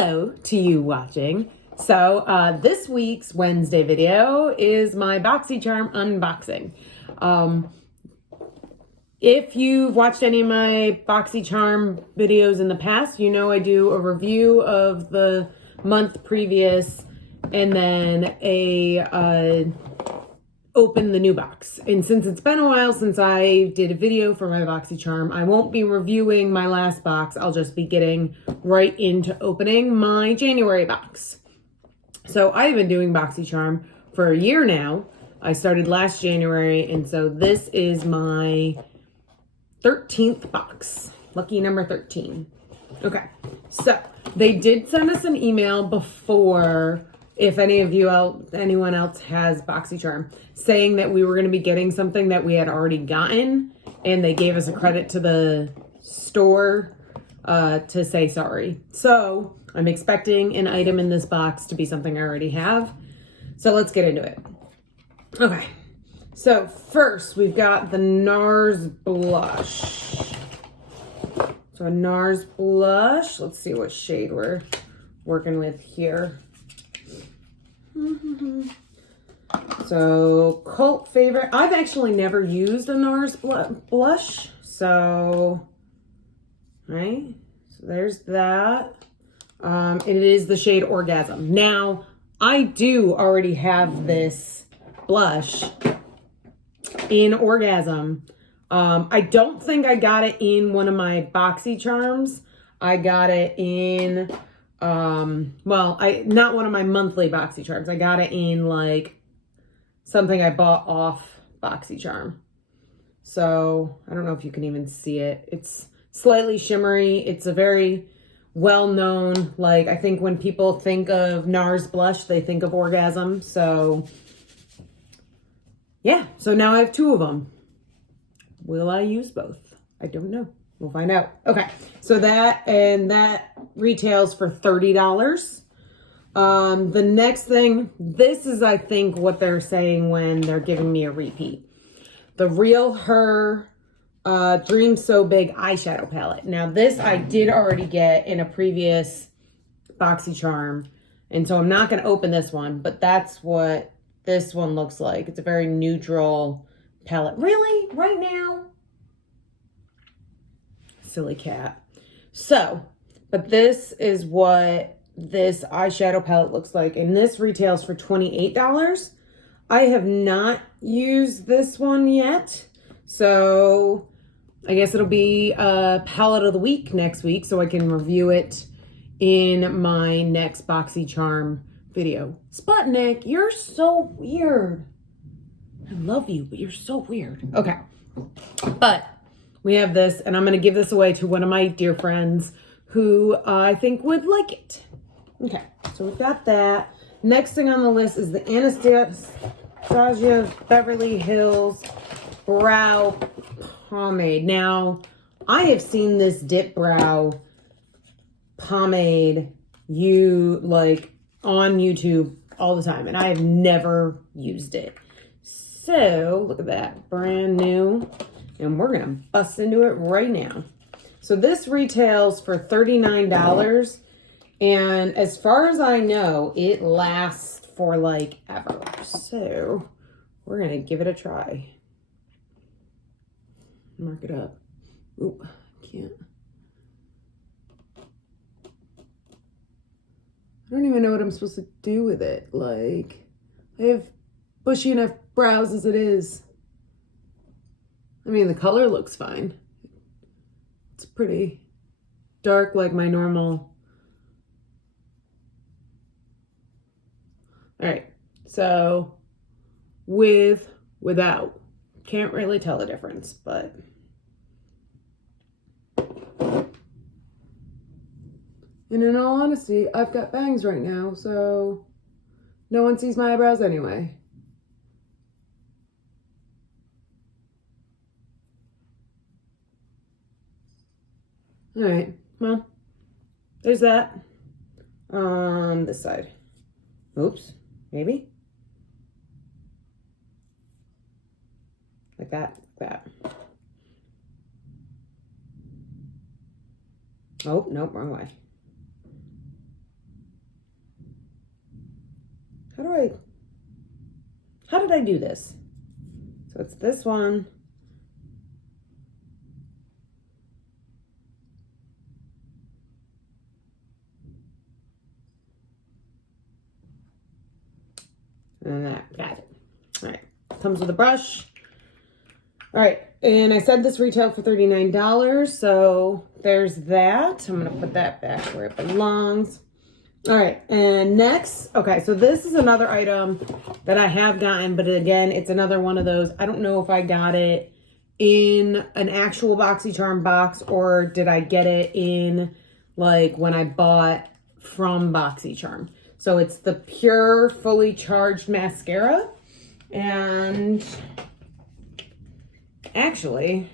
Hello to you watching. So this week's Wednesday video is my Boxycharm unboxing. If you've watched any of my Boxycharm videos in the past, you know I do a review of the month previous and then open the new box. And since it's been a while since I did a video for my Boxycharm, I won't be reviewing my last box. I'll just be getting right into opening my January box. So I've been doing Boxycharm for a year now. I started last January, and so this is my 13th box. Lucky number 13. Okay, so they did send us an email before, if anyone else has Boxycharm, saying that we were going to be getting something that we had already gotten, and they gave us a credit to the store to say sorry. So I'm expecting an item in this box to be something I already have. So let's get into it. Okay, so first we've got the NARS Blush. So a NARS Blush. Let's see what shade we're working with here. So cult favorite. I've actually never used a NARS blush. So, right. So there's that. It is the shade Orgasm. Now, I do already have this blush in Orgasm. I don't think I got it in one of my Boxycharms. I got it in, not one of my monthly Boxycharms. I got it in like something I bought off Boxycharm. So I don't know if you can even see it. It's slightly shimmery. It's a very well-known, like, I think when people think of NARS Blush, they think of Orgasm. So yeah, so now I have two of them. Will I use both? I don't know. We'll find out. Okay, so that retails for $30. The next thing, this is, I think, what they're saying when they're giving me a repeat. The RealHer Dream So Big eyeshadow palette. Now, this I did already get in a previous Boxycharm, and so I'm not going to open this one, but that's what this one looks like. It's a very neutral palette. Really? Right now? Silly cat. So, but this is what this eyeshadow palette looks like, and this retails for $28. I have not used this one yet, so I guess it'll be a palette of the week next week, so I can review it in my next Boxycharm video. Sputnik, you're so weird. I love you, but you're so weird. Okay, but we have this, and I'm going to give this away to one of my dear friends who I think would like it. Okay, so we've got that. Next thing on the list is the Anastasia Beverly Hills Brow Pomade. Now, I have seen this DipBrow pomade on YouTube all the time, and I have never used it. So, look at that, brand new. And we're going to bust into it right now. So this retails for $39. And as far as I know, it lasts for like ever. So we're going to give it a try. Mark it up. Oop, can't. I don't even know what I'm supposed to do with it. Like, I have bushy enough brows as it is. I mean, the color looks fine. It's pretty dark, like my normal. All right, so without, can't really tell the difference, but. And in all honesty, I've got bangs right now, so no one sees my eyebrows anyway. All right, well, there's that. This side. Oops, maybe. Like that, Oh, nope, wrong way. how did I do this? So it's this one. And that, got it. All right, comes with a brush. All right, and I said this retailed for $39, so there's that. I'm gonna put that back where it belongs. All right, and next, okay, so this is another item that I have gotten, but again, it's another one of those. I don't know if I got it in an actual Boxycharm box or did I get it in like when I bought from Boxycharm. So it's the Pure Fully Charged Mascara. And actually,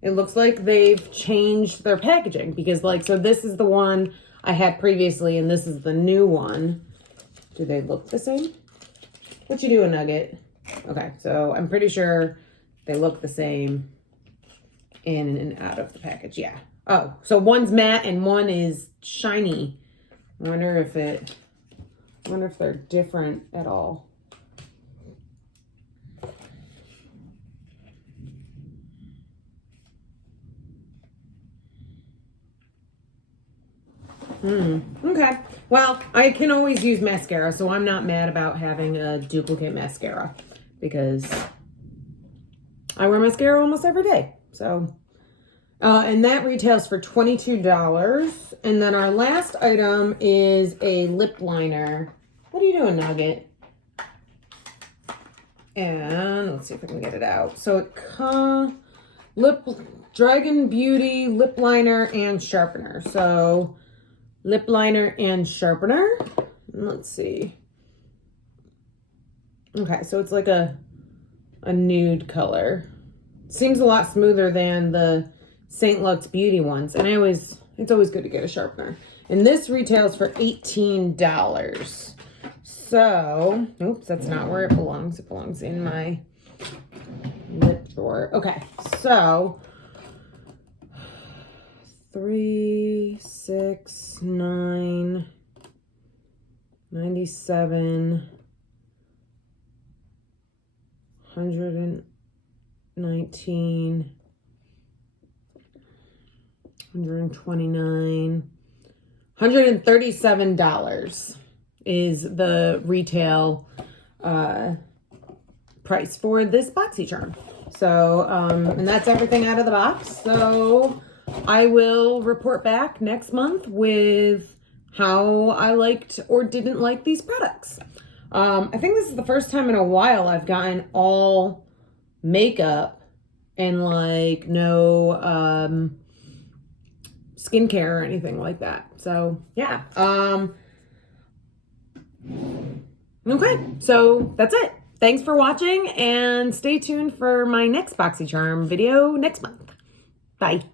it looks like they've changed their packaging because like, so this is the one I had previously and this is the new one. Do they look the same? What you doing, Nugget? Okay, so I'm pretty sure they look the same in and out of the package. Yeah. Oh, so one's matte and one is shiny. I wonder if they're different at all. Okay. Well, I can always use mascara, so I'm not mad about having a duplicate mascara because I wear mascara almost every day. So, and that retails for $22. And then our last item is a lip liner. What are you doing, Nugget? And let's see if I can get it out. So it comes Dragun Beauty lip liner and sharpener. So lip liner and sharpener. Let's see. Okay, so it's like a nude color. Seems a lot smoother than the St. Luxe Beauty ones. And it's always good to get a sharpener. And this retails for $18. So, oops, that's not where it belongs. It belongs in my lip drawer. Okay, so 3, 6, 9, 97, 119, 129, $137 is the retail price for this Boxycharm. So, and that's everything out of the box. So I will report back next month with how I liked or didn't like these products. I think this is the first time in a while I've gotten all makeup and like no skincare or anything like that. So yeah. Okay, so that's it. Thanks for watching and stay tuned for my next Boxycharm video next month. Bye.